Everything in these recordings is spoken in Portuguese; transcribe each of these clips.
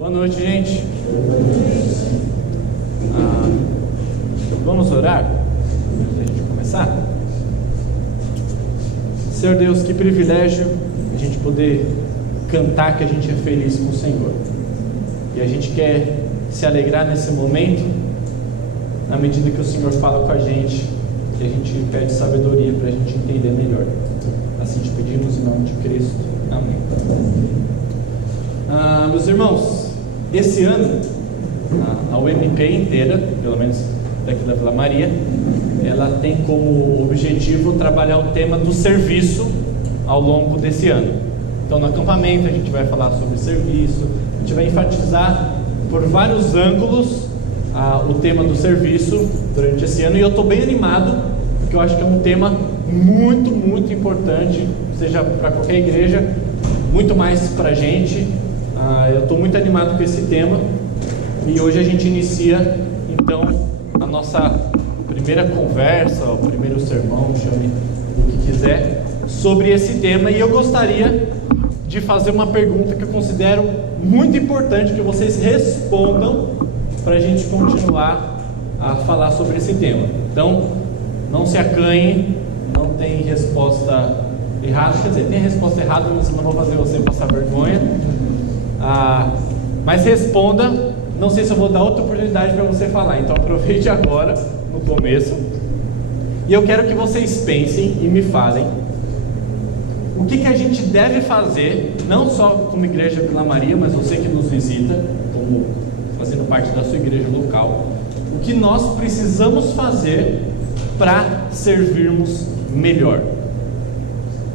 Boa noite, gente. Vamos orar? Antes da gente começar? Senhor Deus, que privilégio a gente poder cantar que a gente é feliz com o Senhor. E a gente quer se alegrar nesse momento, na medida que o Senhor fala com a gente, e a gente pede sabedoria para a gente entender melhor. Assim te pedimos em nome de Cristo. Amém. Meus irmãos, esse ano a UMP inteira, pelo menos daqui da Vila Maria, ela tem como objetivo trabalhar o tema do serviço ao longo desse ano. Então no acampamento a gente vai falar sobre serviço, a gente vai enfatizar por vários ângulos o tema do serviço durante esse ano, e eu estou bem animado, porque eu acho que é um tema muito, muito importante, seja para qualquer igreja, muito mais para a gente. Eu estou muito animado com esse tema, e hoje a gente inicia então a nossa primeira conversa, o primeiro sermão, chame o que quiser, sobre esse tema. E eu gostaria de fazer uma pergunta que eu considero muito importante que vocês respondam para a gente continuar a falar sobre esse tema. Então, não se acanhe, não tem resposta errada, quer dizer, tem resposta errada, mas não vou fazer você passar vergonha. Mas responda. Não sei se eu vou dar outra oportunidade para você falar, então aproveite agora, no começo, e eu quero que vocês pensem e me falem o que a gente deve fazer, não só como igreja Vila Maria, mas você que nos visita, como fazendo parte da sua igreja local, o que nós precisamos fazer para servirmos melhor.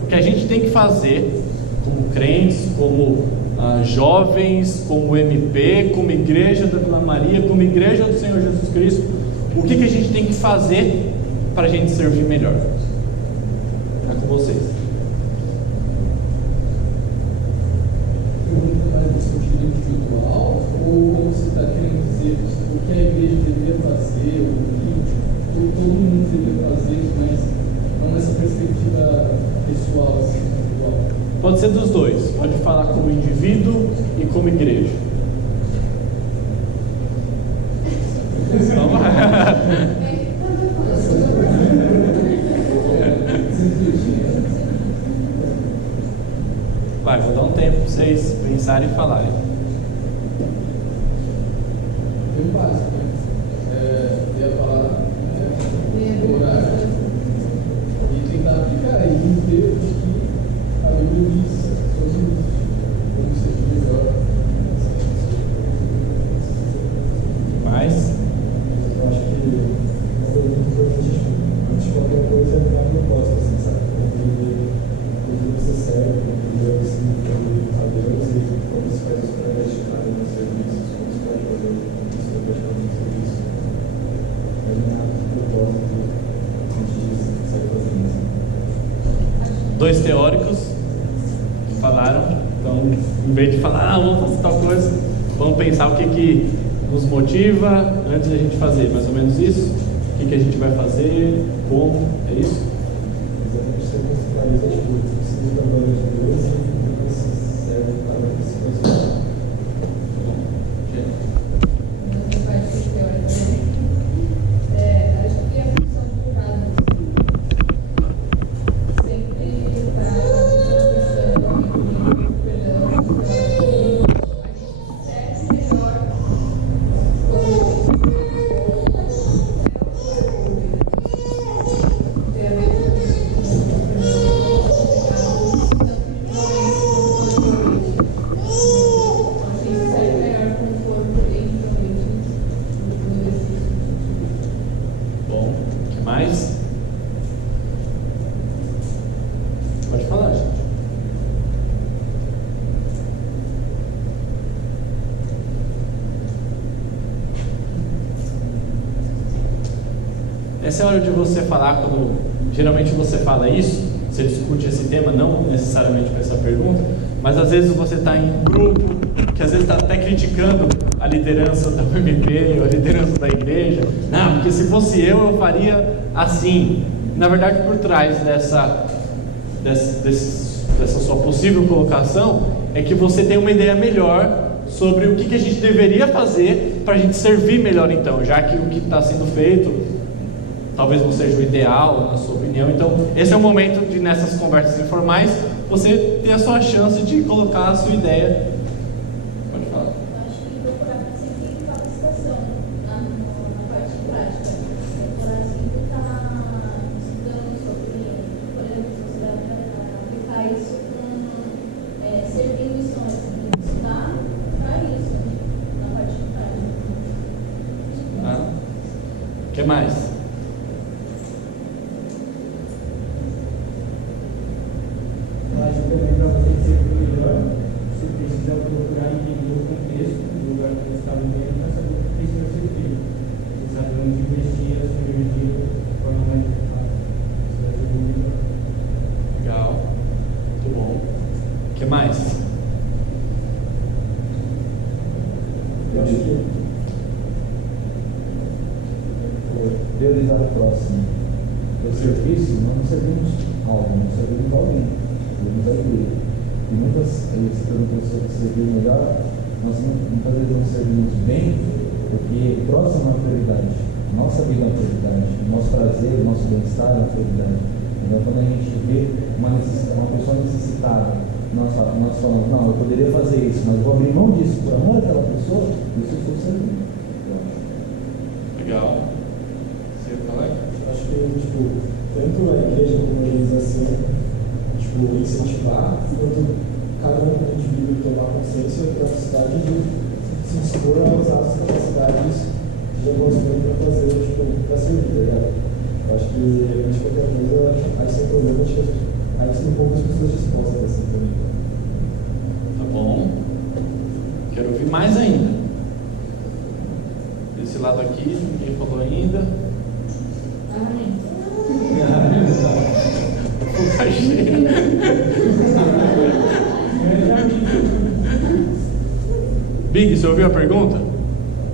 O que a gente tem que fazer como crentes, como jovens, como MP, como igreja da Vila Maria, como igreja do Senhor Jesus Cristo, o que a gente tem que fazer para a gente servir melhor? Está com vocês. Pergunta mais no sentido individual, ou você está querendo dizer o que a igreja deveria fazer, ou o que todo mundo deveria fazer, mas não nessa perspectiva pessoal, assim, individual? Pode ser dos dois, pode falar como indivíduo e como igreja. Vamos lá. Vai, vou dar um tempo para vocês pensarem e falarem. Bem básico, né? Ia falar do horário e tentar aplicar e entender o que a Bíblia diz sobre isso, como seja melhor. Mais? Eu acho que uma coisa muito importante antes de qualquer coisa é a proposta, assim, sabe? Como você serve, como você serve a Deus e como você faz isso para praticar nos serviços, como você pode fazer isso para praticar nos serviços. Mas não é nada de propósito antes de sair fazendo isso. Dois teóricos falaram, então em vez de falar, vamos fazer tal coisa, vamos pensar o que nos motiva antes da gente fazer, mais ou menos isso. O que a gente vai fazer, como, é isso? Exatamente, você concentraliza tudo, você precisa da glória de Deus e você serve para esse processo. Nessa parte teórica, acho que a função do pecado sempre está pensando em perdão, a gente serve melhor Bom, o que mais? Pode falar, gente. Essa é a hora de você falar quando geralmente você fala isso, você discute esse tema, não necessariamente com essa pergunta, mas às vezes você está em um grupo que às vezes está até criticando a liderança da UMP, ou a liderança da igreja. Não, porque se fosse eu faria assim. Na verdade, por trás dessa sua possível colocação, é que você tem uma ideia melhor sobre o que a gente deveria fazer para a gente servir melhor, então, já que o que está sendo feito talvez não seja o ideal, na sua opinião. Então, esse é o momento de, nessas conversas informais, você ter a sua chance de colocar a sua ideia. Pode falar. Eu acho que procurar sempre capacitação na parte prática. Procurar sempre estar estudando sobre, por exemplo, se você vai aplicar isso com servir missões, estudar para isso, na parte prática. O que mais? Eu acho que também para você ser melhor, você precisa procurar entender o contexto do lugar que você está vivendo para saber o que precisa ser feito. Você sabe onde investir a sua energia de forma mais eficaz. Isso vai ser muito melhor. Legal, muito bom. O que mais? Eu acho que priorizar o próximo. O serviço, nós não servimos algo, nós servimos alguém, servimos a igreja. E muitas vezes, você perguntou sobre servir melhor, nós muitas vezes não servimos bem, porque o próximo é uma prioridade, a nossa vida é uma prioridade, o nosso prazer, o nosso bem-estar é uma prioridade. Então, quando a gente vê uma pessoa necessitada, nós falamos, não, eu poderia fazer isso, mas vou abrir mão disso por amor àquela pessoa, isso eu estou servindo. Legal. Você fala? Acho que, tanto a igreja como a organização, incentivar, quanto cada um indivíduo tomar consciência da necessidade de se dispor a usar as capacidades de desenvolvimento para fazer, para servir, tá ligado? Eu acho que, realmente, qualquer coisa, aí sem problema, acho que aí tem poucas pessoas dispostas assim também. Tá bom. Quero ouvir mais ainda. Desse lado aqui, ninguém falou ainda. Boca cheia. Big, você ouviu a pergunta?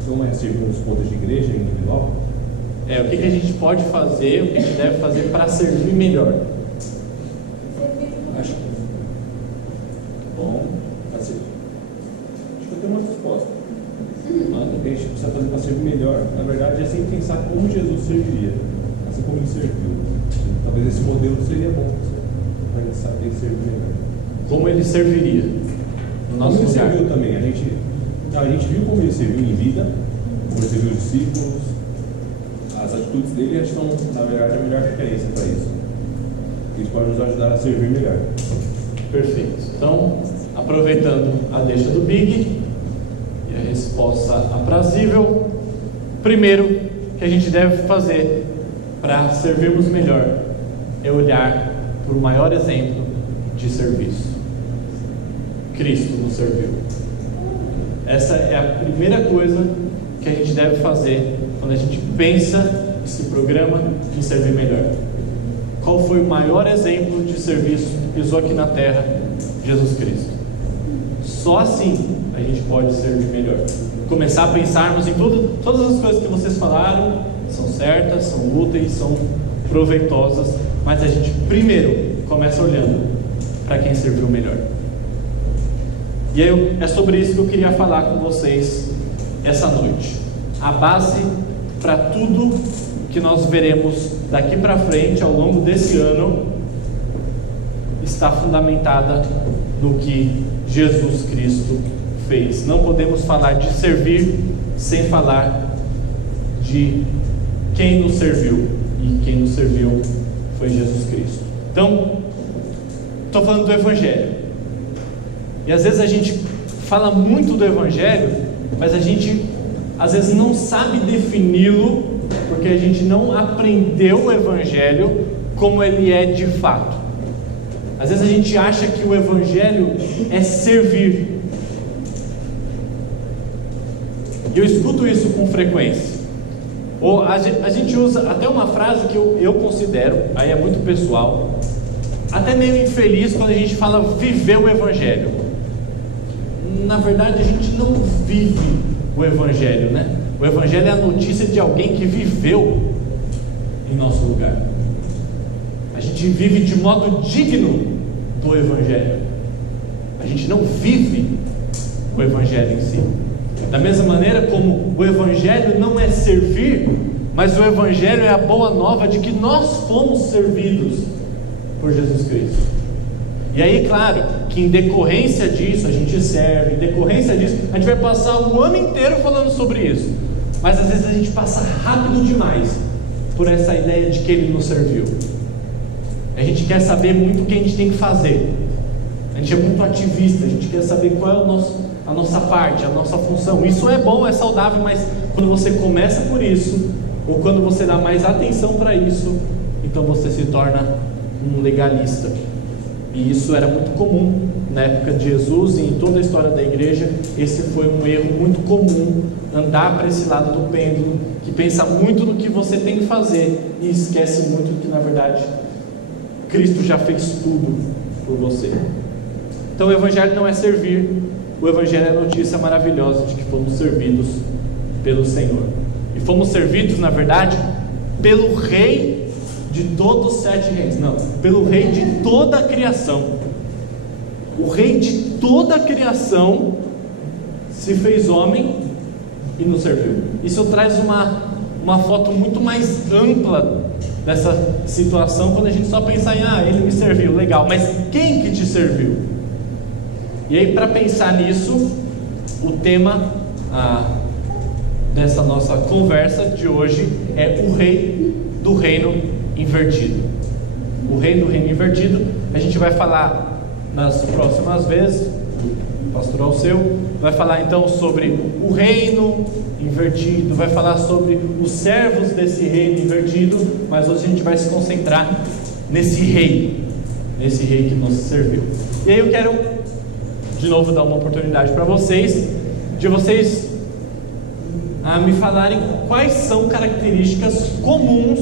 Como é servir nos pontos de igreja individual? O que a gente pode fazer, o que a gente deve fazer para servir melhor? Acho que. Bom, assim, acho que eu tenho uma resposta. O que a gente precisa fazer para servir melhor, na verdade, é sempre pensar como Jesus serviria, assim como ele serviu. Talvez esse modelo seria bom para ele saber servir melhor. Como ele serviria no nosso Como ele lugar? serviu também, a gente viu como ele serviu em vida, como ele serviu os discípulos, as atitudes dele acho que são, na verdade, a melhor referência para isso. Eles podem nos ajudar a servir melhor. Perfeito. Então, aproveitando a deixa do Big e a resposta aprazível, primeiro que a gente deve fazer para servirmos melhor é olhar para o maior exemplo de serviço. Cristo nos serviu. Essa é a primeira coisa que a gente deve fazer quando a gente pensa e se programa em servir melhor. Qual foi o maior exemplo de serviço que pisou aqui na terra? Jesus Cristo. Só assim a gente pode servir melhor. Começar a pensarmos em todas as coisas que vocês falaram, são certas, são úteis, são proveitosas, mas a gente primeiro começa olhando para quem serviu melhor. E aí é sobre isso que eu queria falar com vocês essa noite. A base para tudo que nós veremos daqui para frente ao longo desse ano está fundamentada no que Jesus Cristo fez. Não podemos falar de servir sem falar de quem nos serviu, e quem nos serviu foi Jesus Cristo. Então, estou falando do Evangelho, e às vezes a gente fala muito do Evangelho, mas a gente às vezes não sabe defini-lo, porque a gente não aprendeu o Evangelho como ele é de fato. Às vezes a gente acha que o Evangelho é servir, e eu escuto isso com frequência. Ou a gente usa até uma frase que eu considero, aí é muito pessoal, até meio infeliz, quando a gente fala viver o Evangelho. Na verdade a gente não vive o Evangelho, né? O Evangelho é a notícia de alguém que viveu em nosso lugar. A gente vive de modo digno do Evangelho. A gente não vive o o Evangelho em si. Da mesma maneira como o Evangelho não é servir, mas o Evangelho é a boa nova de que nós fomos servidos por Jesus Cristo. E aí, claro, que em decorrência disso a gente serve, em decorrência disso a gente vai passar o ano inteiro falando sobre isso. Mas às vezes a gente passa rápido demais por essa ideia de que Ele nos serviu. A gente quer saber muito o que a gente tem que fazer. A gente é muito ativista, a gente quer saber qual é a nossa parte, a nossa função. Isso é bom, é saudável, mas quando você começa por isso, ou quando você dá mais atenção para isso, então você se torna um legalista. E isso era muito comum na época de Jesus e em toda a história da igreja. Esse foi um erro muito comum, andar para esse lado do pêndulo, que pensa muito no que você tem que fazer e esquece muito que na verdade Cristo já fez tudo por você. Então o Evangelho não é servir, o Evangelho é a notícia maravilhosa de que fomos servidos pelo Senhor. E fomos servidos, na verdade, pelo Rei de todos os 7 reis. Não, pelo Rei de toda a criação. O Rei de toda a criação se fez homem e nos serviu. Isso traz uma foto muito mais ampla dessa situação, quando a gente só pensa em ele me serviu, legal, mas quem que te serviu? E aí, para pensar nisso, o tema dessa nossa conversa de hoje é o Rei do Reino Invertido. O Rei do Reino Invertido, a gente vai falar nas próximas vezes. O pastor Alceu vai falar então sobre o reino invertido, vai falar sobre os servos desse reino invertido, mas hoje a gente vai se concentrar nesse rei que nos serviu. E aí eu quero de novo dar uma oportunidade para vocês, de vocês me falarem quais são características comuns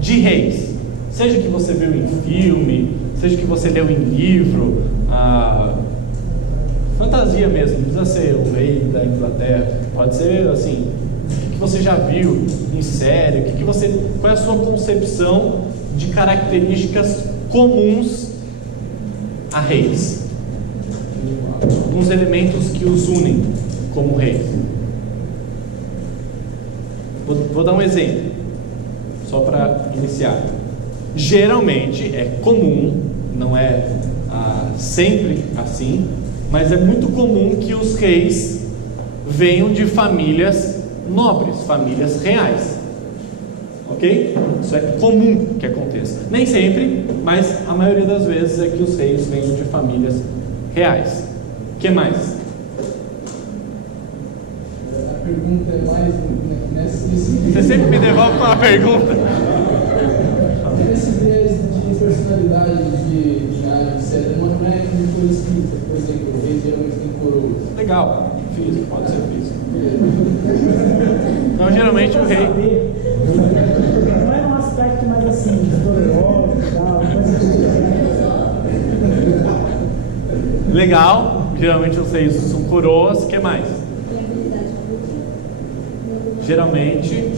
de reis, seja que você viu em filme, seja que você leu em livro, fantasia mesmo, não precisa ser o rei da Inglaterra, pode ser assim, o que você já viu em série, qual é a sua concepção de características comuns a reis, alguns elementos que os unem como reis. Vou dar um exemplo, só para iniciar. Geralmente é comum, não é sempre assim, mas é muito comum que os reis venham de famílias nobres, famílias reais, ok? Isso é comum que aconteça, nem sempre, mas a maioria das vezes é que os reis venham de famílias reais. O que mais? A pergunta é mais nesse Você sempre me devolve com uma pergunta. Nessa ideia de personalidade, de etc., não é uma coisa escrita. Por exemplo, o rei geralmente tem coroa. Legal, físico, pode ser físico. Então, geralmente o rei. Não é um aspecto mais assim, glorioso e tal, Legal, geralmente os reis são coroas, o que mais? Geralmente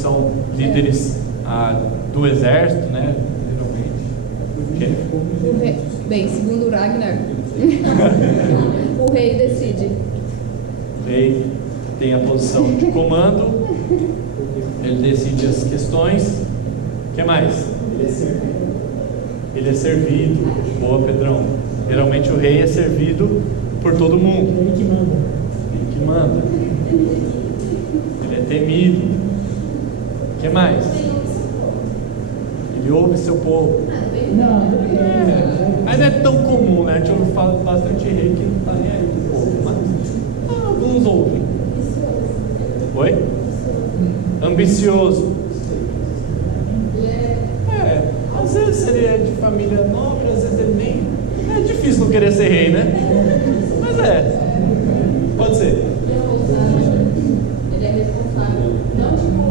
são líderes do exército, né? Geralmente. Bem, segundo Ragnar, o rei decide. O rei tem a posição de comando, ele decide as questões. O que mais? Ele é servido. Boa, Pedrão. Geralmente o rei é servido por todo mundo. Ele que manda. Ele que manda. Ele é temido. O que mais? Ele ouve seu povo. Não, Mas é tão comum, né? A gente ouve falar bastante rei que não está nem aí do povo. Mas alguns ouvem. Oi? Ambicioso. Às vezes ele é de família nobre, às vezes ele nem. É difícil não querer ser rei, né? Mas pode ser. Ele é responsável. Não tipo.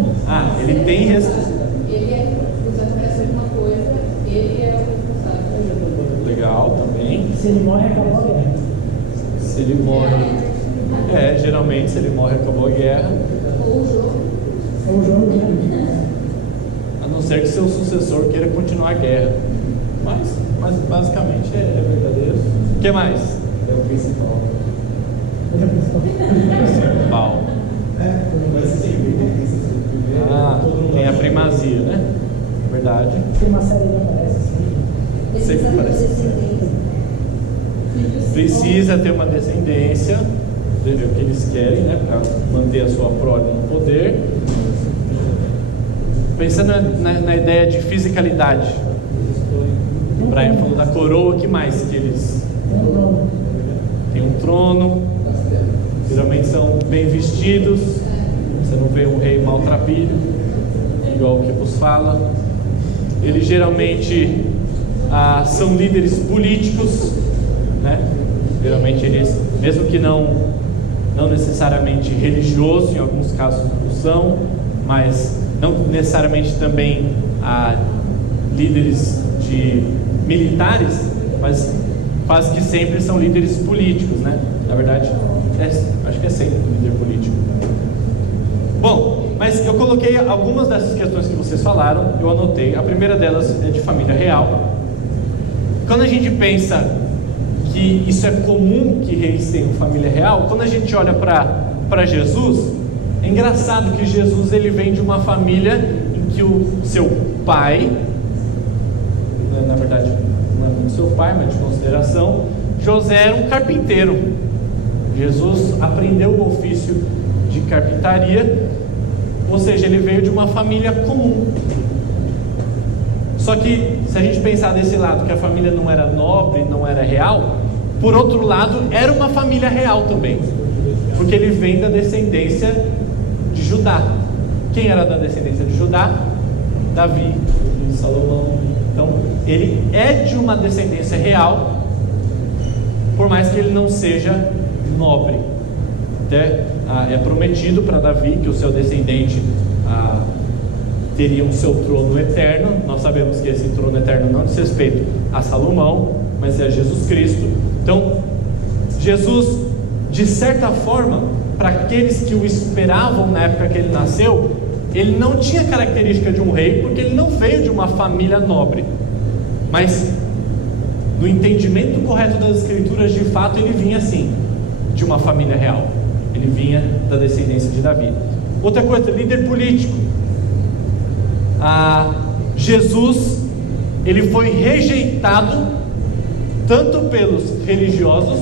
Ele tem responsabilidade. Ele acontece alguma coisa, ele é o responsável. Legal, também. se ele morre, acabou a guerra. Se ele morre. Geralmente se ele morre, acabou a guerra. Ou o jogo. Ou o jogo, né? A não ser que seu sucessor queira continuar a guerra. Mas basicamente é verdadeiro. O que mais? É o principal. Principal. Ah, tem a primazia, né? Verdade. Tem uma série que aparece assim. Sempre aparece. Precisa ter uma descendência, é o que eles querem, né? Para manter a sua prole no poder. Pensando na ideia de fisicalidade. O Brian falou da coroa, o que mais que eles... Tem um trono. Geralmente são bem vestidos. Você não vê um rei maltrapilho, igual o que vos fala. Eles geralmente são líderes políticos, né? Geralmente eles, mesmo que não necessariamente religiosos, em alguns casos são, mas não necessariamente também líderes militares, mas quase que sempre são líderes políticos, né? Na verdade, acho que é sempre um líder político. Bom, mas eu coloquei algumas dessas questões que vocês falaram, eu anotei. A primeira delas é de família real. Quando a gente pensa que isso é comum que reis tenham família real, quando a gente olha para Jesus, é engraçado que Jesus ele vem de uma família em que o seu pai, na verdade não é muito seu pai, mas de consideração, José era um carpinteiro. Jesus aprendeu o ofício de carpintaria, ou seja, ele veio de uma família comum. Só que se a gente pensar desse lado, que a família não era nobre, não era real, por outro lado, era uma família real também, porque ele vem da descendência de Judá. Quem era da descendência de Judá? Davi, de Salomão. Então, ele é de uma descendência real, por mais que ele não seja nobre. Até é prometido para Davi que o seu descendente teria o seu trono eterno. Nós sabemos que esse trono eterno não diz respeito a Salomão, mas é Jesus Cristo. Então, Jesus, de certa forma, para aqueles que o esperavam na época que ele nasceu, ele não tinha característica de um rei, porque ele não veio de uma família nobre. Mas, no entendimento correto das Escrituras, de fato, ele vinha assim, de uma família real. Ele vinha da descendência de Davi. Outra coisa, líder político. Jesus, ele foi rejeitado tanto pelos religiosos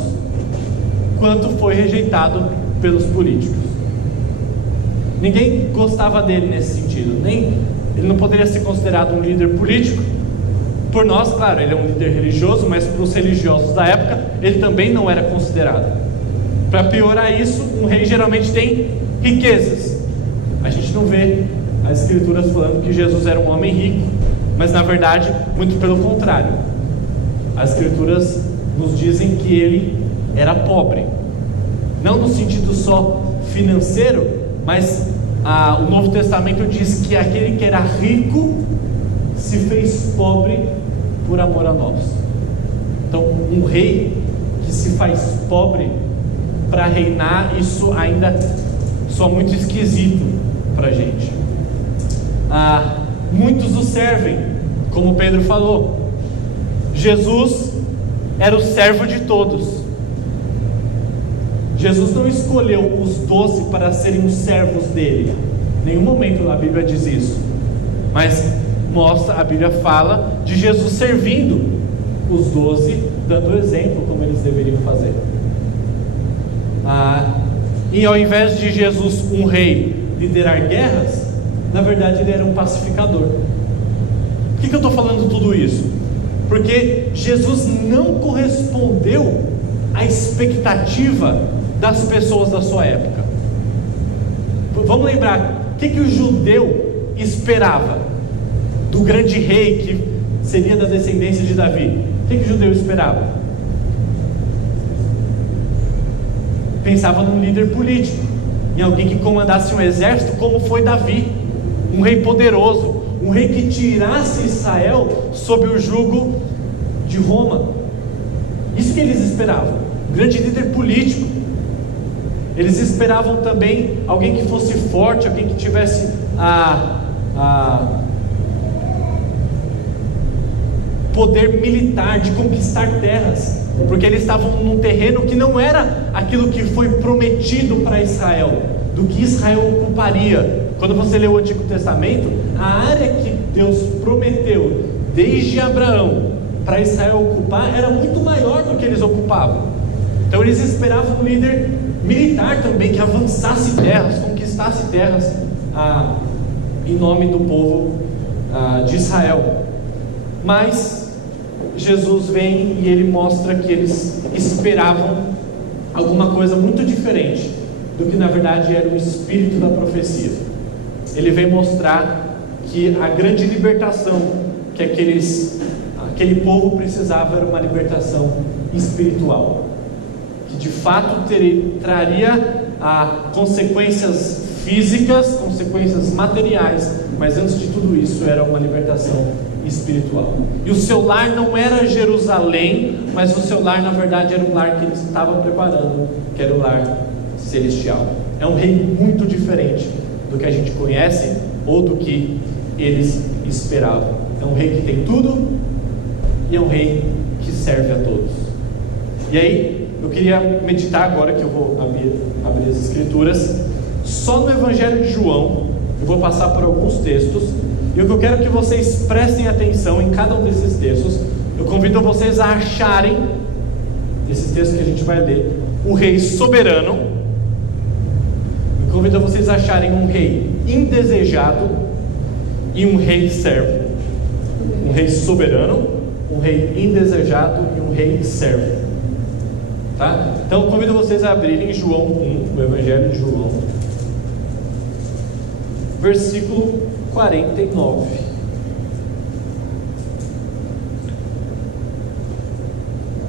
quanto foi rejeitado pelos políticos. Ninguém gostava dele nesse sentido. Ele não poderia ser considerado um líder político. Por nós, claro, ele é um líder religioso, mas para os religiosos da época, ele também não era considerado. Para piorar isso, um rei geralmente tem riquezas. A gente não vê as Escrituras falando que Jesus era um homem rico, mas na verdade, muito pelo contrário. As Escrituras nos dizem que ele era pobre, não no sentido só financeiro, mas o Novo Testamento diz que aquele que era rico se fez pobre por amor a nós. Então, um rei que se faz pobre para reinar, isso ainda soa muito esquisito para a gente. Muitos o servem, como Pedro falou. Jesus era o servo de todos. Jesus não escolheu os 12 para serem os servos dele. Em nenhum momento a Bíblia diz isso. Mas a Bíblia fala de Jesus servindo os 12, dando exemplo como eles deveriam fazer. E ao invés de Jesus, um rei, liderar guerras, na verdade ele era um pacificador. Por que eu estou falando tudo isso? Porque Jesus não correspondeu à expectativa das pessoas da sua época. Vamos lembrar, o que o judeu esperava do grande rei que seria da descendência de Davi? O que o judeu esperava? Pensava num líder político, em alguém que comandasse um exército como foi Davi, um rei poderoso, um rei que tirasse Israel sob o jugo de Roma. Isso que eles esperavam, um grande líder político. Eles esperavam também alguém que fosse forte, alguém que tivesse poder militar de conquistar terras. porque eles estavam num terreno que não era aquilo que foi prometido para Israel, do que Israel ocuparia. Quando você lê o Antigo Testamento, a área que Deus prometeu desde Abraão para Israel ocupar era muito maior do que eles ocupavam. Então eles esperavam um líder militar também, que avançasse terras, conquistasse terras em nome do povo de Israel. Mas Jesus vem e ele mostra que eles esperavam alguma coisa muito diferente do que na verdade era o espírito da profecia. Ele vem mostrar que a grande libertação que aquele povo precisava era uma libertação espiritual, que de fato traria consequências físicas, consequências materiais, mas antes de tudo isso era uma libertação espiritual. E o seu lar não era Jerusalém, mas o seu lar na verdade era um lar que ele estava preparando, que era o lar celestial. É um rei muito diferente do que a gente conhece ou do que eles esperavam. É um rei que tem tudo e é um rei que serve a todos. E aí eu queria meditar agora, que eu vou abrir as escrituras, só no Evangelho de João. Eu vou passar por alguns textos, e o que eu quero que vocês prestem atenção em cada um desses textos. Eu convido vocês a acharem, esses textos que a gente vai ler, o rei soberano. Eu convido vocês a acharem um rei indesejado e um rei servo. Um rei soberano, um rei indesejado e um rei servo. Tá? Então eu convido vocês a abrirem João 1, o Evangelho de João, versículo 49.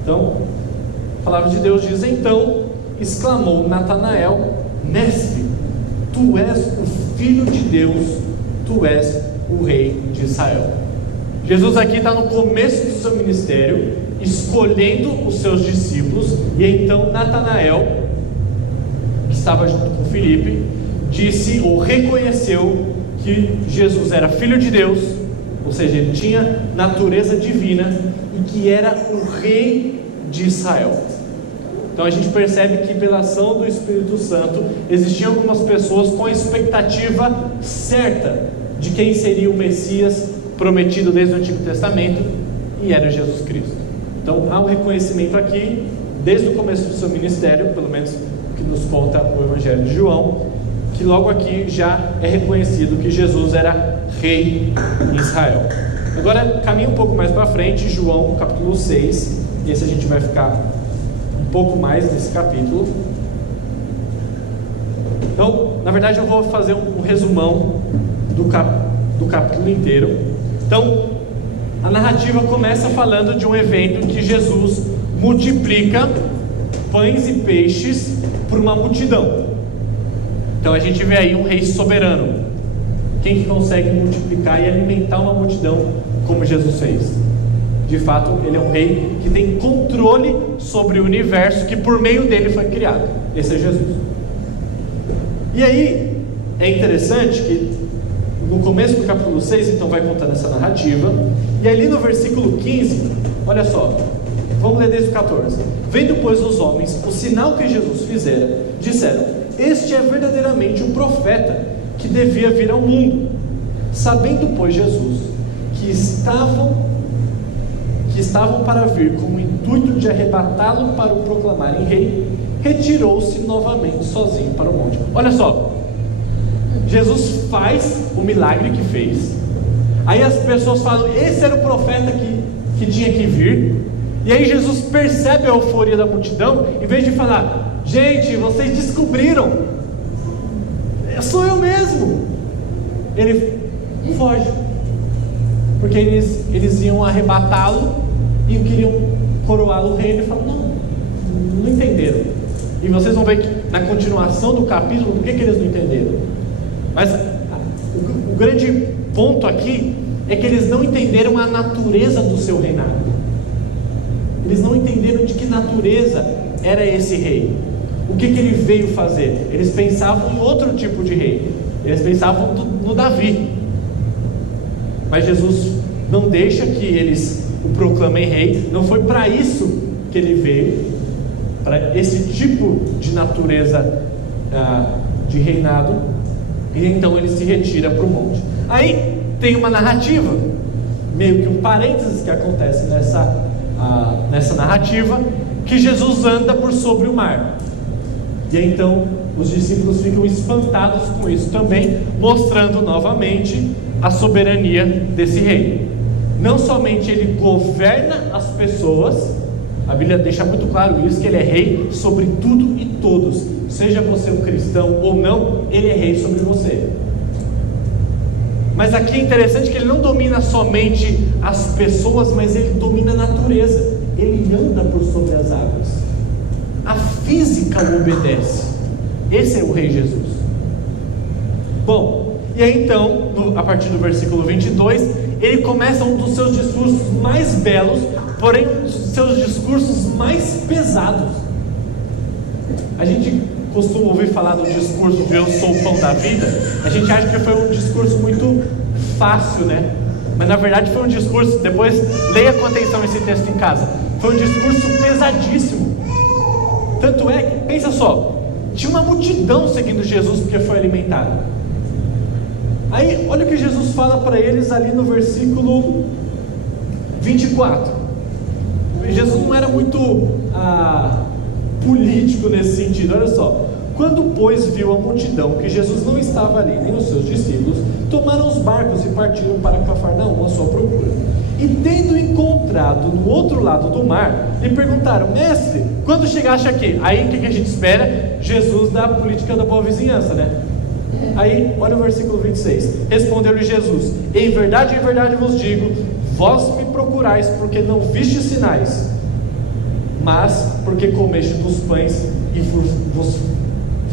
Então, a palavra de Deus diz: então exclamou Natanael: Mestre, tu és o Filho de Deus, tu és o Rei de Israel. Jesus aqui está no começo do seu ministério, escolhendo os seus discípulos, e então Natanael, que estava junto com Filipe, disse ou reconheceu que Jesus era Filho de Deus, ou seja, ele tinha natureza divina e que era o Rei de Israel. Então a gente percebe que pela ação do Espírito Santo existiam algumas pessoas com a expectativa certa de quem seria o Messias prometido desde o Antigo Testamento, e era Jesus Cristo. Então há um reconhecimento aqui desde o começo do seu ministério, pelo menos o que nos conta o Evangelho de João, que logo aqui já é reconhecido que Jesus era rei em Israel. Agora caminha um pouco mais para frente, João capítulo 6, e esse a gente vai ficar um pouco mais nesse capítulo. Então, na verdade eu vou fazer um resumão do capítulo inteiro. Então, a narrativa começa falando de um evento que Jesus multiplica pães e peixes por uma multidão. Então a gente vê aí um rei soberano. Quem que consegue multiplicar e alimentar uma multidão como Jesus fez? De fato, ele é um rei que tem controle sobre o universo, que por meio dele foi criado. Esse é Jesus. E aí, é interessante que no começo do capítulo 6, então vai contando essa narrativa, e ali no versículo 15, olha só, vamos ler desde o 14. Vendo, pois, os homens o sinal que Jesus fizera, disseram: este é verdadeiramente o profeta que devia vir ao mundo. Sabendo, pois, Jesus que estavam para vir com o intuito de arrebatá-lo para o proclamarem rei, retirou-se novamente sozinho para o monte. Olha só, Jesus faz o milagre que fez, aí as pessoas falam: esse era o profeta que tinha que vir. E aí Jesus percebe a euforia da multidão, em vez de falar: gente, vocês descobriram, sou eu mesmo, ele foge, porque eles iam arrebatá-lo e queriam coroá-lo rei. Ele fala: não entenderam. E vocês vão ver que na continuação do capítulo, por que eles não entenderam? Mas o grande ponto aqui é que eles não entenderam a natureza do seu reinado. Eles não entenderam de que natureza era esse rei, o que ele veio fazer. Eles pensavam em outro tipo de rei, eles pensavam no Davi. Mas Jesus não deixa que eles o proclamem rei. Não foi para isso que ele veio para esse tipo de natureza de reinado, e então ele se retira para o monte. Aí tem uma narrativa, meio que um parênteses que acontece nessa narrativa, que Jesus anda por sobre o mar. E aí, então os discípulos ficam espantados com isso também, mostrando novamente a soberania desse rei. Não somente ele governa as pessoas, a Bíblia deixa muito claro isso, que ele é rei sobre tudo e todos, seja você um cristão ou não, ele é rei sobre você. Mas aqui é interessante que ele não domina somente as pessoas, mas ele domina a natureza, ele anda por sobre as águas, a física o obedece. Esse é o rei Jesus. Bom, e aí então, a partir do versículo 22, ele começa um dos seus discursos mais belos, porém um dos seus discursos mais pesados. A gente costuma ouvir falar do discurso de eu sou o pão da vida. A gente acha que foi um discurso muito fácil, né? Mas na verdade foi um discurso, depois leia com atenção esse texto em casa, foi um discurso pesadíssimo. Tanto é que, pensa só, tinha uma multidão seguindo Jesus porque foi alimentado. Aí, olha o que Jesus fala para eles ali no versículo 24. Jesus não era muito político nesse sentido, olha só. Quando, pois, viu a multidão que Jesus não estava ali, nem os seus discípulos, tomaram os barcos e partiram para Cafarnaum à sua procura. E tendo encontrado no outro lado do mar, lhe perguntaram: mestre, quando chegaste aqui? Aí o que a gente espera? Jesus da política da boa vizinhança, né? Aí, olha o versículo 26. Respondeu-lhe Jesus: em verdade vos digo, vós me procurais porque não vistes sinais, mas porque comeste dos pães e vos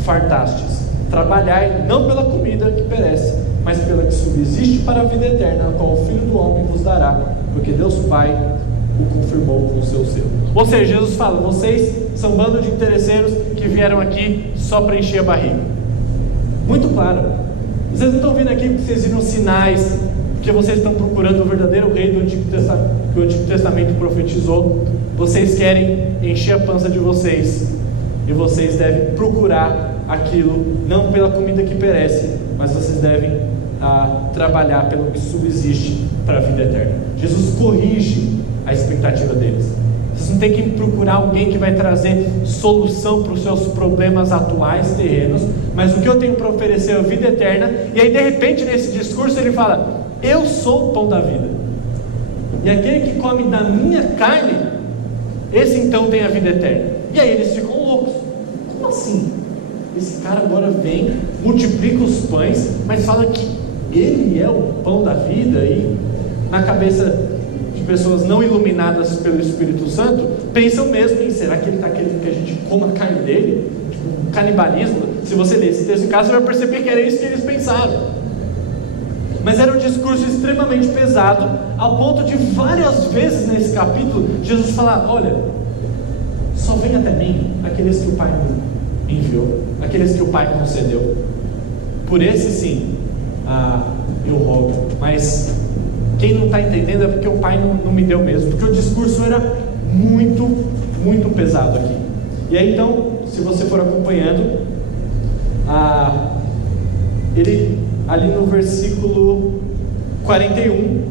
fartastes. Trabalhai não pela comida que perece, mas pela que subsiste para a vida eterna, a qual o Filho do Homem vos dará, porque Deus Pai o confirmou com o seu selo. Ou seja, Jesus fala: vocês são um bando de interesseiros que vieram aqui só para encher a barriga. Muito claro. Vocês não estão vindo aqui porque vocês viram sinais, porque vocês estão procurando o verdadeiro rei do Antigo Testamento, que o Antigo Testamento profetizou. Vocês querem encher a pança de vocês, e vocês devem procurar aquilo, não pela comida que perece, mas vocês devem trabalhar pelo que subsiste para a vida eterna. Jesus corrige a expectativa deles. Vocês não têm que procurar alguém que vai trazer solução para os seus problemas atuais, terrenos, mas o que eu tenho para oferecer é a vida eterna. E aí de repente nesse discurso ele fala: eu sou o pão da vida, e aquele que come da minha carne, esse então tem a vida eterna. E aí eles ficam loucos. Como assim? Esse cara agora vem, multiplica os pães, mas fala que ele é o pão da vida. E na cabeça de pessoas não iluminadas pelo Espírito Santo, pensam mesmo em: será que ele está querendo que a gente coma a carne dele? Tipo, canibalismo. Se você ler esse texto em casa, você vai perceber que era isso que eles pensaram. Mas era um discurso extremamente pesado, ao ponto de várias vezes nesse capítulo Jesus falar: olha, só vem até mim aqueles que o Pai me enviou, aqueles que o Pai concedeu. Por esse sim, eu rogo. Mas quem não está entendendo é porque o Pai não me deu mesmo, porque o discurso era muito, muito pesado aqui. E aí então, se você for acompanhando, ele ali no versículo 41,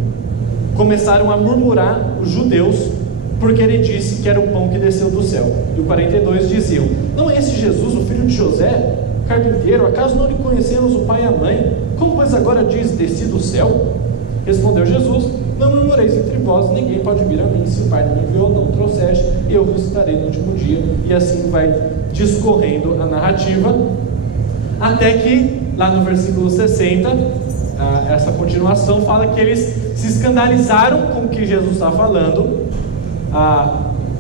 começaram a murmurar os judeus, porque ele disse que era o pão que desceu do céu. E o 42 diziam: não é esse Jesus, o filho de José, carpinteiro? Acaso não lhe conhecemos o pai e a mãe? Como pois agora diz: desci do céu? Respondeu Jesus: não murmureis entre vós, ninguém pode vir a mim se o Pai não me enviou, não trouxeste, e eu ressuscitarei no último dia. E assim vai discorrendo a narrativa, até que lá no versículo 60, essa continuação fala que eles se escandalizaram com o que Jesus está falando.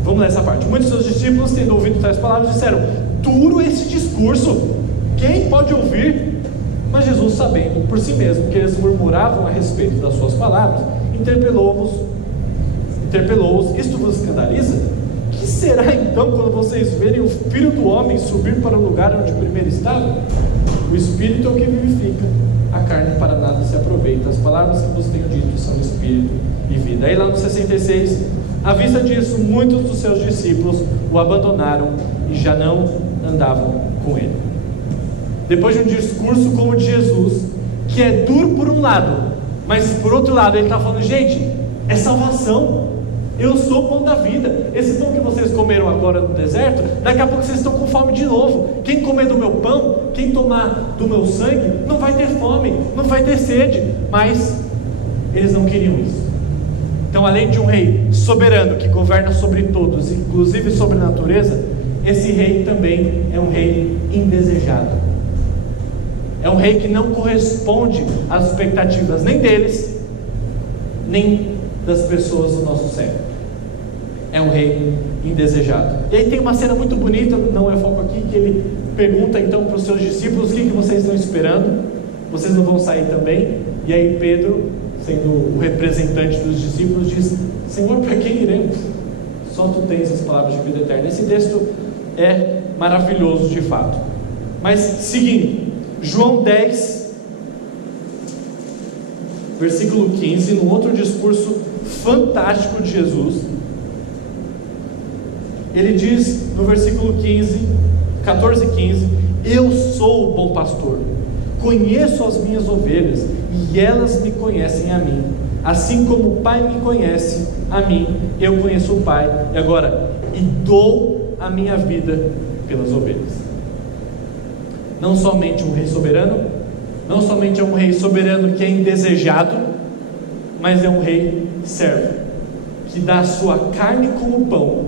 Vamos ler essa parte. Muitos dos seus discípulos, tendo ouvido tais palavras, disseram: duro esse discurso, quem pode ouvir? Mas Jesus, sabendo por si mesmo que eles murmuravam a respeito das suas palavras, interpelou-os: isto vos escandaliza? Que será então quando vocês verem o Filho do Homem subir para o lugar onde primeiro estava? O Espírito é o que vivifica, a carne para nada se aproveita. As palavras que vos tenho dito são espírito e vida. Aí lá no 66, à vista disso, muitos dos seus discípulos o abandonaram e já não andavam com ele. Depois de um discurso como o de Jesus, que é duro por um lado, mas por outro lado ele está falando: gente, é salvação, eu sou o pão da vida. Esse pão que vocês comeram agora no deserto, daqui a pouco vocês estão com fome de novo. Quem comer do meu pão, quem tomar do meu sangue, não vai ter fome, não vai ter sede. Mas eles não queriam isso. Então, além de um rei soberano que governa sobre todos, inclusive sobre a natureza, esse rei também é um rei indesejado. É um rei que não corresponde às expectativas nem deles, nem das pessoas do nosso século. É um rei indesejado. E aí tem uma cena muito bonita, não é foco aqui, que ele pergunta então para os seus discípulos: o que vocês estão esperando? Vocês não vão sair também? E aí Pedro, sendo o representante dos discípulos, diz: Senhor, para quem iremos? Só tu tens as palavras de vida eterna. Esse texto é maravilhoso de fato. Mas seguindo, João 10, versículo 15, num outro discurso fantástico de Jesus, ele diz no versículo 14 e 15: eu sou o bom pastor, conheço as minhas ovelhas e elas me conhecem a mim, assim como o Pai me conhece a mim, eu conheço o Pai, e dou a minha vida pelas ovelhas. Não somente um rei soberano, não somente é um rei soberano que é indesejado, mas é um rei servo, que dá a sua carne como pão,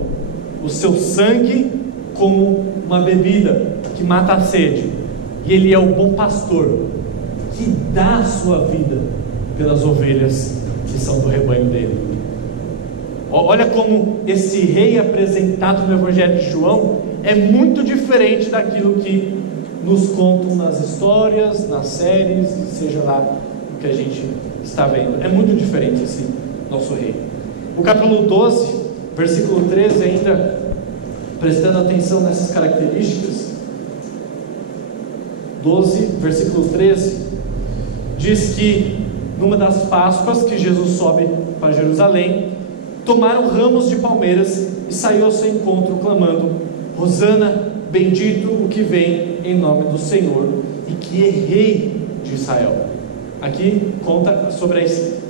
o seu sangue como uma bebida que mata a sede. E ele é o bom pastor, que dá a sua vida pelas ovelhas que são do rebanho dele. Olha como esse rei apresentado no Evangelho de João é muito diferente daquilo que nos contam nas histórias, nas séries, seja lá o que a gente está vendo. É muito diferente esse nosso rei. O capítulo 12, versículo 13, ainda prestando atenção nessas características, 12, versículo 13, diz que numa das Páscoas que Jesus sobe para Jerusalém, tomaram ramos de palmeiras e saiu ao seu encontro clamando: Hosana, bendito o que vem em nome do Senhor e que é rei de Israel. Aqui conta sobre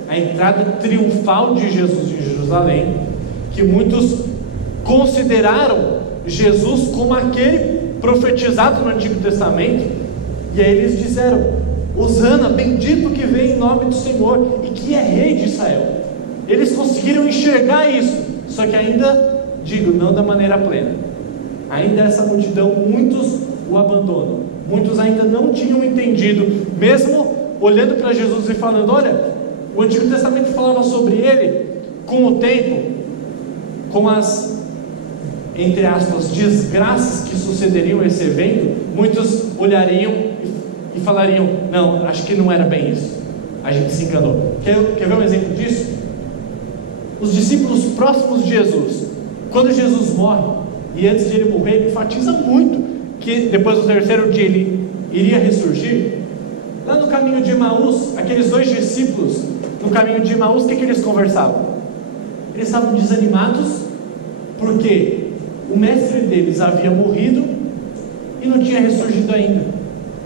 a entrada triunfal de Jesus em Jerusalém, que muitos consideraram Jesus como aquele profetizado no Antigo Testamento, e aí eles disseram: Hosana, bendito que vem em nome do Senhor e que é rei de Israel. Eles conseguiram enxergar isso, só que ainda, não da maneira plena. Ainda essa multidão, muitos o abandonam, muitos ainda não tinham entendido, mesmo olhando para Jesus e falando: olha, o Antigo Testamento falava sobre ele. Com o tempo, com as, entre aspas, desgraças que sucederiam a esse evento, muitos olhariam e falariam: não, acho que não era bem isso, a gente se enganou. Quer ver um exemplo disso? Os discípulos próximos de Jesus, quando Jesus morre, e antes de ele morrer, ele enfatiza muito que depois do terceiro dia ele iria ressurgir. Lá no caminho de Emaús, aqueles dois discípulos no caminho de Emaús, o que eles conversavam? Eles estavam desanimados porque o mestre deles havia morrido e não tinha ressurgido ainda.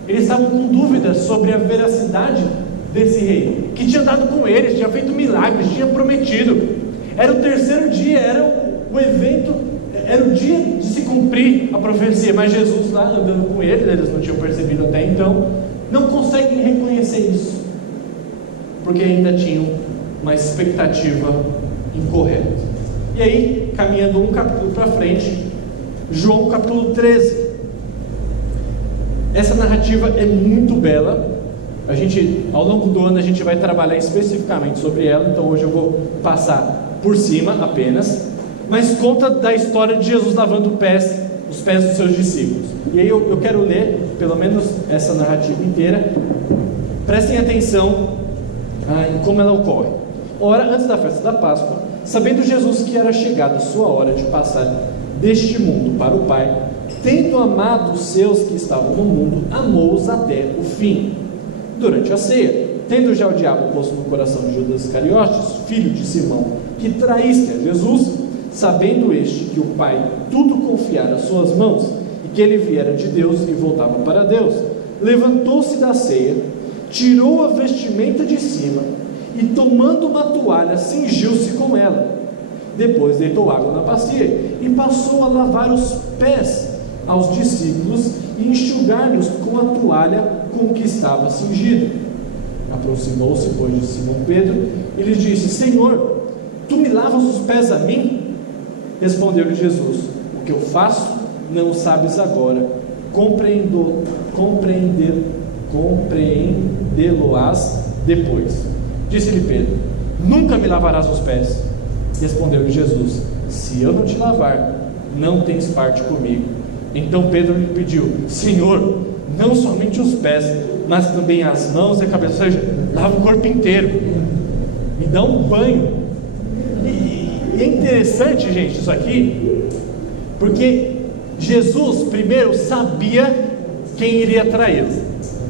Eles estavam com dúvidas sobre a veracidade desse rei, que tinha andado com eles, tinha feito milagres, tinha prometido. Era o terceiro dia, era o evento, era o dia de se cumprir a profecia, mas Jesus lá andando com eles, eles não tinham percebido até então, não conseguem reconhecer isso, porque ainda tinham uma expectativa incorreta. E aí, caminhando um capítulo para frente, João capítulo 13. Essa narrativa é muito bela. Ao longo do ano a gente vai trabalhar especificamente sobre ela, então hoje eu vou passar por cima apenas, mas conta da história de Jesus lavando os pés dos seus discípulos. E aí eu quero ler pelo menos essa narrativa inteira. Prestem atenção em como ela ocorre. Ora, antes da festa da Páscoa, sabendo Jesus que era chegada a sua hora de passar deste mundo para o Pai, tendo amado os seus que estavam no mundo, amou-os até o fim. Durante a ceia, tendo já o diabo posto no coração de Judas Iscariotes, filho de Simão, que traísse a Jesus, sabendo este que o Pai tudo confiara às suas mãos, e que ele viera de Deus e voltava para Deus, levantou-se da ceia, tirou a vestimenta de cima, e tomando uma toalha, cingiu-se com ela. Depois deitou água na bacia, e passou a lavar os pés aos discípulos, e enxugar-lhes com a toalha com que estava cingido. Aproximou-se, pois, de Simão Pedro, e lhe disse: Senhor, tu me lavas os pés a mim? Respondeu-lhe Jesus: o que eu faço não sabes agora, compreendê-lo-ás depois. Disse-lhe Pedro: nunca me lavarás os pés. Respondeu-lhe Jesus: se eu não te lavar, não tens parte comigo. Então Pedro lhe pediu: Senhor, não somente os pés, mas também as mãos e a cabeça, ou seja, lava o corpo inteiro, me dá um banho. E é interessante, gente, isso aqui, porque Jesus primeiro sabia quem iria traí-lo.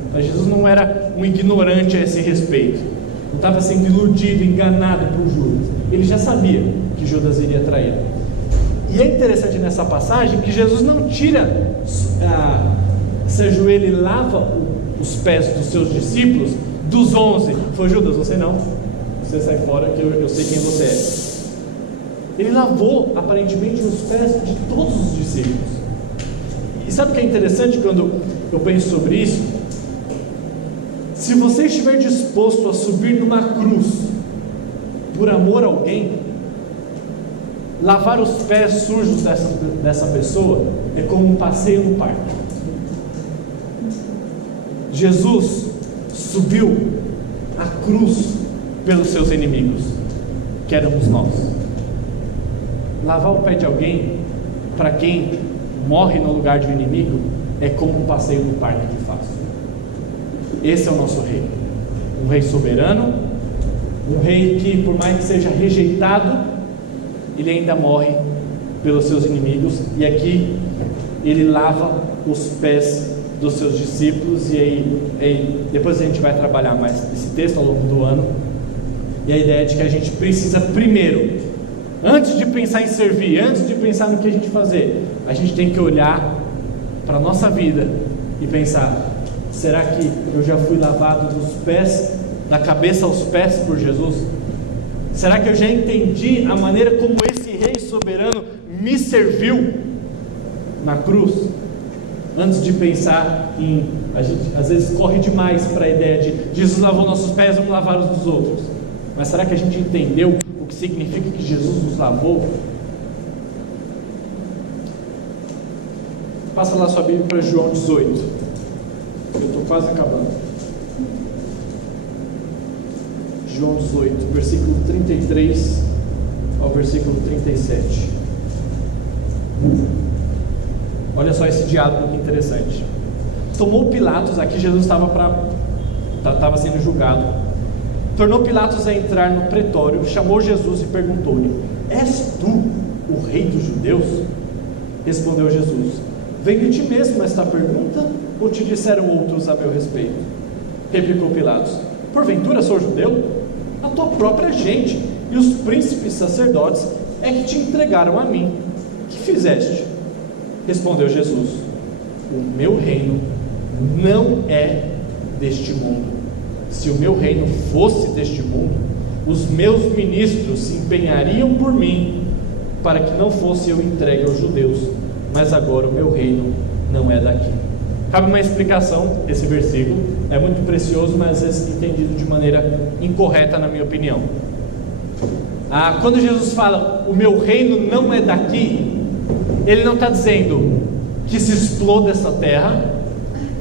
Então, Jesus não era um ignorante a esse respeito, não estava sendo iludido, enganado por Judas. Ele já sabia que Judas iria traí-lo. E é interessante nessa passagem que Jesus não tira, se ajoelha e lava os pés dos seus discípulos, dos 11. Foi Judas, você não, você sai fora que eu sei quem você é. Ele lavou aparentemente os pés de todos os discípulos. E sabe o que é interessante quando eu penso sobre isso? Se você estiver disposto a subir numa cruz por amor a alguém, lavar os pés sujos dessa pessoa é como um passeio no parque. Jesus subiu a cruz pelos seus inimigos, que éramos nós. Lavar o pé de alguém, para quem morre no lugar de um inimigo, é como um passeio no parque que faz. Esse é o nosso rei, um rei soberano, um rei que, por mais que seja rejeitado, ele ainda morre pelos seus inimigos. E aqui ele lava os pés dos seus discípulos. E aí depois a gente vai trabalhar mais esse texto ao longo do ano. E a ideia é de que a gente precisa primeiro, antes de pensar em servir, antes de pensar no que a gente fazer, a gente tem que olhar para a nossa vida e pensar: será que eu já fui lavado dos pés, da cabeça aos pés por Jesus? Será que eu já entendi a maneira como esse rei soberano me serviu na cruz? Antes de pensar em, a gente às vezes corre demais para a ideia de Jesus lavou nossos pés, vamos lavar os dos outros. Mas será que a gente entendeu o que significa que Jesus nos lavou? Passa lá sua Bíblia para João 18. Eu estou quase acabando. João 18, versículo 33 ao versículo 37. Olha só esse diálogo que interessante. Tomou Pilatos, aqui Jesus estava sendo julgado. Tornou Pilatos a entrar no pretório, chamou Jesus e perguntou-lhe: és tu o rei dos judeus? Respondeu Jesus: vem de ti mesmo esta pergunta, ou te disseram outros a meu respeito? Replicou Pilatos: porventura sou judeu? A tua própria gente e os príncipes sacerdotes é que te entregaram a mim. Que fizeste? Respondeu Jesus: o meu reino não é deste mundo. Se o meu reino fosse deste mundo, os meus ministros se empenhariam por mim, para que não fosse eu entregue aos judeus. Mas agora o meu reino não é daqui. Cabe uma explicação, esse versículo é muito precioso, mas às vezes entendido de maneira incorreta, na minha opinião. Quando Jesus fala, o meu reino não é daqui, ele não está dizendo que se exploda essa terra,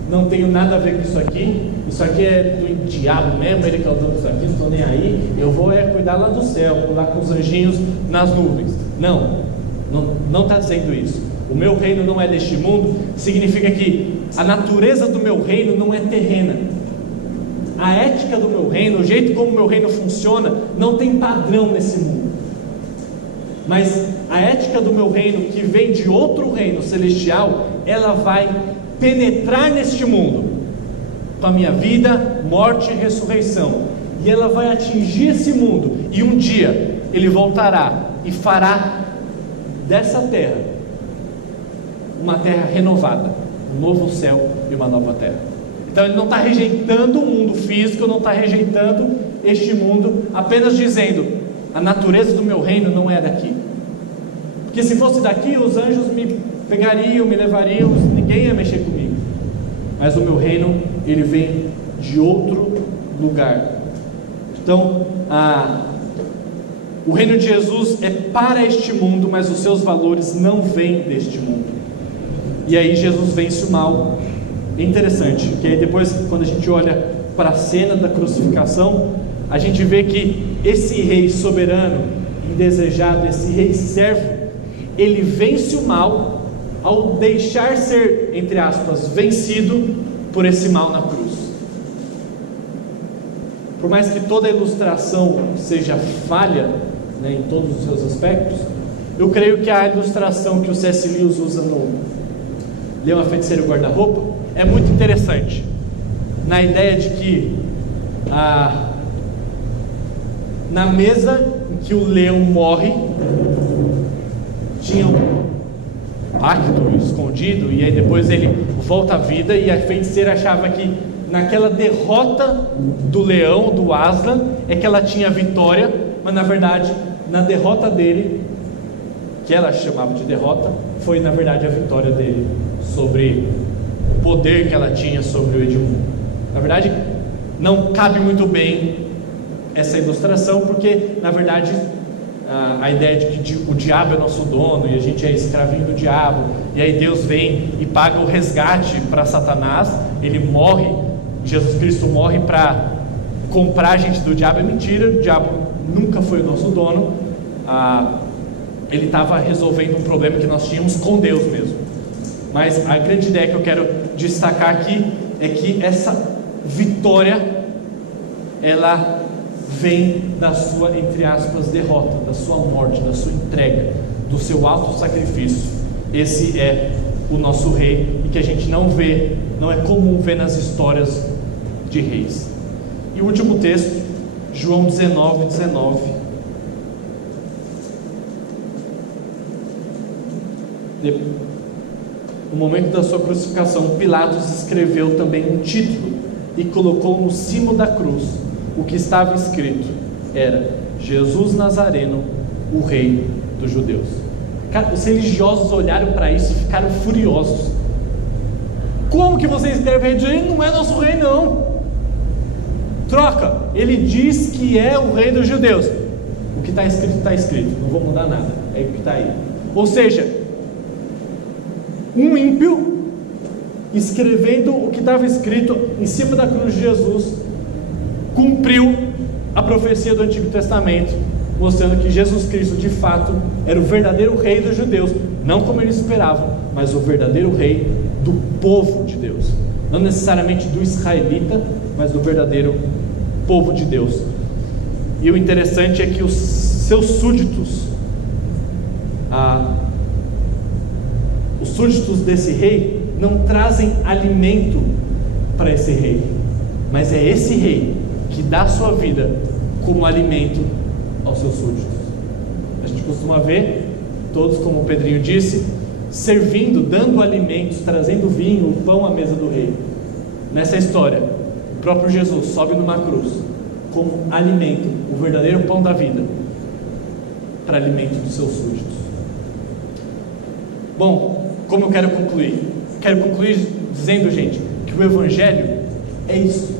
não tenho nada a ver com isso aqui é do diabo mesmo, ele que é o dono disso aqui, não estou nem aí, eu vou cuidar lá do céu, pular com os anjinhos nas nuvens. Não está dizendo isso. O meu reino não é deste mundo, significa que a natureza do meu reino não é terrena. A ética do meu reino, o jeito como o meu reino funciona, não tem padrão nesse mundo. Mas a ética do meu reino, que vem de outro reino celestial, ela vai penetrar neste mundo. com a minha vida, morte e ressurreição. E ela vai atingir esse mundo, e um dia Ele voltará e fará dessa terra uma terra renovada, um novo céu e uma nova terra. Então Ele não está rejeitando o mundo físico, não está rejeitando este mundo, apenas dizendo: a natureza do meu reino não é daqui. Porque se fosse daqui, os anjos me pegariam, me levariam, ninguém ia mexer comigo. Mas o meu reino, ele vem de outro lugar. Então, o reino de Jesus é para este mundo, mas os seus valores não vêm deste mundo. E aí Jesus vence o mal. É interessante, que aí depois, quando a gente olha para a cena da crucificação, a gente vê que esse rei soberano, indesejado, esse rei servo, ele vence o mal ao deixar ser, entre aspas, vencido por esse mal na cruz. Por mais que toda a ilustração seja falha, né, em todos os seus aspectos, eu creio que a ilustração que o C.S. Lewis usa no Leão, a Feiticeira e o Guarda-Roupa é muito interessante, na ideia de que na mesa em que o leão morre tinha um pacto escondido, e aí depois ele volta à vida, e a feiticeira achava que naquela derrota do leão, do Aslan, é que ela tinha a vitória, mas na verdade, na derrota dele, que ela chamava de derrota, foi na verdade a vitória dele sobre o poder que ela tinha sobre o Edmundo. Na verdade, não cabe muito bem essa ilustração, porque na verdade a ideia de que o diabo é nosso dono e a gente é escravinho do diabo, e aí Deus vem e paga o resgate para Satanás, ele morre, Jesus Cristo morre para comprar a gente do diabo, é mentira. O diabo nunca foi o nosso dono. Ele estava resolvendo um problema que nós tínhamos com Deus mesmo. Mas a grande ideia que eu quero destacar aqui é que essa vitória, ela vem da sua, entre aspas, derrota, da sua morte, da sua entrega, do seu alto sacrifício. Esse é o nosso rei, e que a gente não vê, não é comum ver nas histórias de reis. E o último texto, João 19:19. No momento da sua crucificação, Pilatos escreveu também um título e colocou no cimo da cruz. O que estava escrito era: Jesus Nazareno, o rei dos judeus. Cara, os religiosos olharam para isso e ficaram furiosos. Como que você escreve rei dos judeus? Ele não é nosso rei, não. Troca, ele diz que é o rei dos judeus. O que está escrito, está escrito, não vou mudar nada, é o que está aí. Ou seja, um ímpio escrevendo o que estava escrito em cima da cruz de Jesus, cumpriu a profecia do Antigo Testamento, mostrando que Jesus Cristo de fato era o verdadeiro rei dos judeus, não como eles esperavam, mas o verdadeiro rei do povo de Deus, não necessariamente do israelita, mas do verdadeiro povo de Deus. E o interessante é que os seus súditos, os súditos desse rei não trazem alimento para esse rei, mas é esse rei que dá sua vida como alimento aos seus súditos. A gente costuma ver todos, como o Pedrinho disse, servindo, dando alimentos, trazendo vinho, o pão à mesa do rei. Nessa história, o próprio Jesus sobe numa cruz como alimento, o verdadeiro pão da vida, para alimento dos seus súditos. Bom, como eu quero concluir? Quero concluir dizendo, gente, que o Evangelho é isso.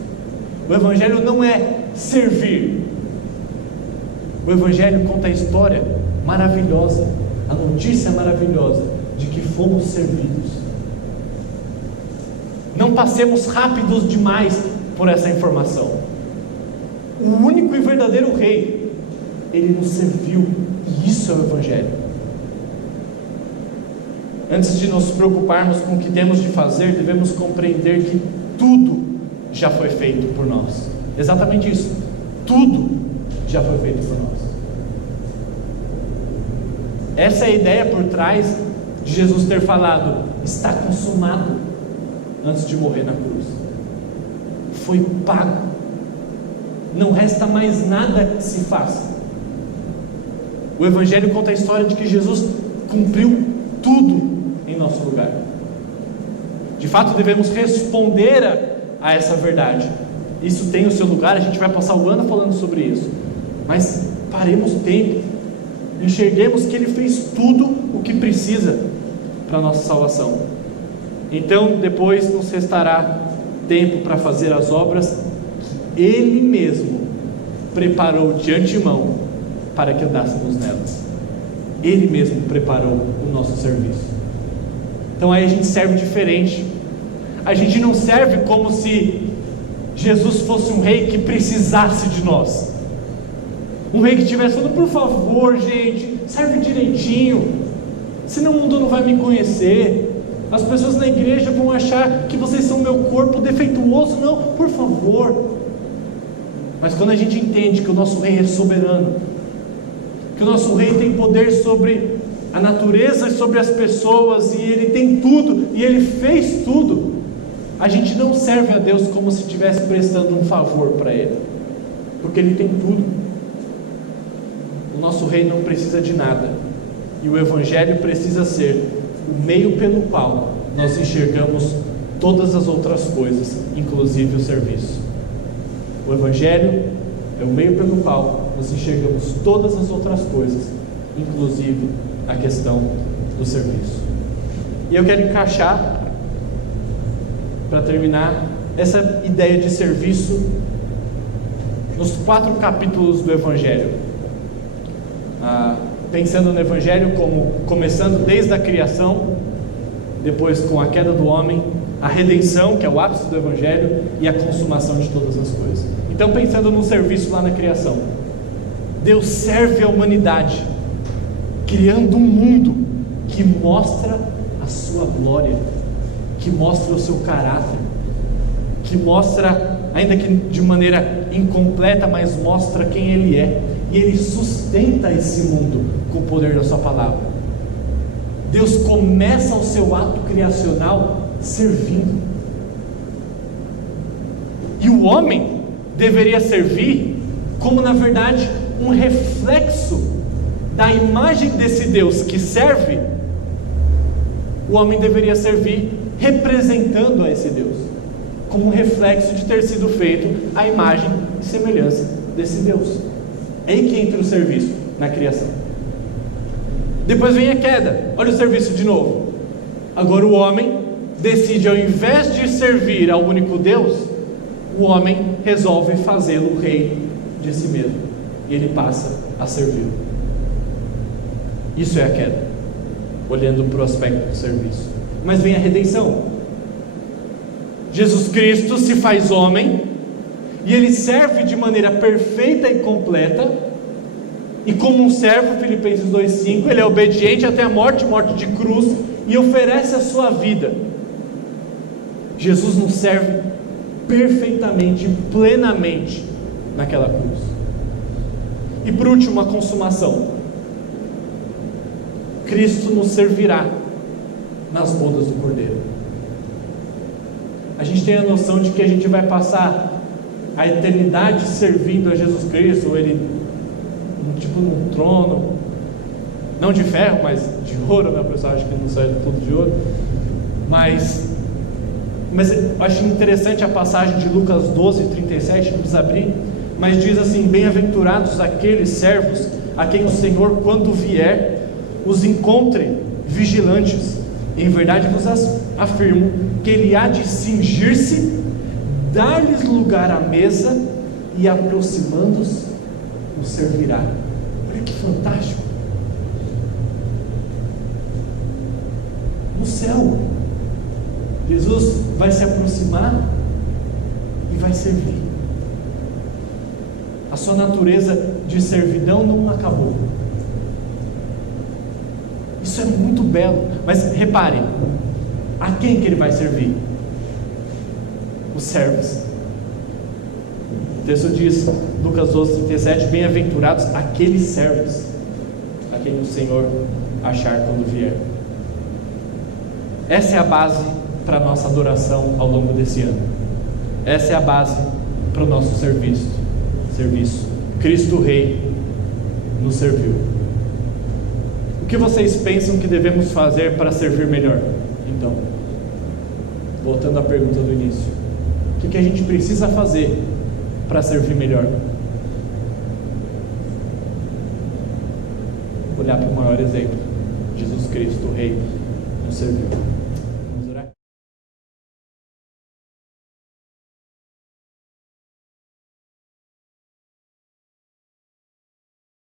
O Evangelho não é servir. O Evangelho conta a história maravilhosa, a notícia maravilhosa de que fomos servidos. Não passemos rápidos demais por essa informação. O único e verdadeiro rei, ele nos serviu, e isso é o Evangelho. Antes de nos preocuparmos com o que temos de fazer, devemos compreender que tudo já foi feito por nós. Exatamente isso. Tudo já foi feito por nós. Essa é a ideia por trás de Jesus ter falado: está consumado, antes de morrer na cruz. foi pago. Não resta mais nada que se faça. O Evangelho conta a história de que Jesus cumpriu tudo em nosso lugar. De fato, devemos responder a essa verdade. Isso tem o seu lugar, a gente vai passar o ano falando sobre isso. Mas paremos tempo, enxerguemos que Ele fez tudo o que precisa para a nossa salvação. Então, depois nos restará tempo para fazer as obras que Ele mesmo preparou de antemão para que andássemos nelas. Ele mesmo preparou o nosso serviço. Então aí a gente serve diferente. A gente não serve como se Jesus fosse um rei que precisasse de nós, um rei que estivesse falando: por favor, gente, serve direitinho, senão o mundo não vai me conhecer, as pessoas na igreja vão achar que vocês são meu corpo defeituoso. Não, por favor. Mas quando a gente entende que o nosso rei é soberano, que o nosso rei tem poder sobre a natureza e sobre as pessoas, e ele tem tudo, e ele fez tudo, a gente não serve a Deus como se estivesse prestando um favor para Ele, porque Ele tem tudo. O nosso rei não precisa de nada, e o Evangelho precisa ser o meio pelo qual nós enxergamos todas as outras coisas, inclusive o serviço. O Evangelho é o meio pelo qual nós enxergamos todas as outras coisas, inclusive a questão do serviço. E eu quero encaixar, para terminar, essa ideia de serviço nos 4 capítulos do Evangelho. Pensando no Evangelho como começando desde a criação, depois com a queda do homem, a redenção, que é o ápice do Evangelho, e a consumação de todas as coisas. Então, pensando no serviço lá na criação, Deus serve a humanidade, criando um mundo que mostra a sua glória, que mostra o seu caráter, que mostra, ainda que de maneira incompleta, mas mostra quem Ele é, e Ele sustenta esse mundo com o poder da sua palavra. Deus começa o seu ato criacional servindo, e o homem deveria servir como, na verdade, um reflexo da imagem desse Deus que serve. O homem deveria servir representando a esse Deus, como um reflexo de ter sido feito à imagem e semelhança desse Deus. É aí que entra o serviço na criação. Depois vem a queda, olha o serviço de novo. Agora o homem decide, ao invés de servir ao único Deus, o homem resolve fazê-lo rei de si mesmo, e ele passa a servi-lo. Isso é a queda, olhando para o aspecto do serviço. Mas vem a redenção. Jesus Cristo se faz homem, e Ele serve de maneira perfeita e completa, e como um servo, Filipenses 2,5, Ele é obediente até a morte, morte de cruz, e oferece a sua vida. Jesus nos serve perfeitamente, plenamente naquela cruz. E por último, a consumação. Cristo nos servirá nas bodas do Cordeiro. A gente tem a noção de que a gente vai passar a eternidade servindo a Jesus Cristo, Ele tipo num trono, não de ferro, mas de ouro, né? O pessoal acha que não sai tudo de ouro, mas eu acho interessante a passagem de Lucas 12:37, não precisa abrir, mas diz assim: bem-aventurados aqueles servos a quem o Senhor, quando vier, os encontre vigilantes. Em verdade vos afirmo que Ele há de cingir-se, dar-lhes lugar à mesa, e aproximando-se, os servirá. Olha que fantástico! No céu, Jesus vai se aproximar e vai servir. A sua natureza de servidão não acabou. Isso é muito belo. Mas reparem, a quem que Ele vai servir? Os servos. O texto diz, Lucas 12:37, bem-aventurados aqueles servos a quem o Senhor achar quando vier. Essa é a base para a nossa adoração ao longo desse ano. Essa é a base para o nosso serviço. Cristo Rei nos serviu. O que vocês pensam que devemos fazer para servir melhor? Então, voltando à pergunta do início, o que a gente precisa fazer para servir melhor? Olhar para o maior exemplo, Jesus Cristo, o Rei, nos serviu.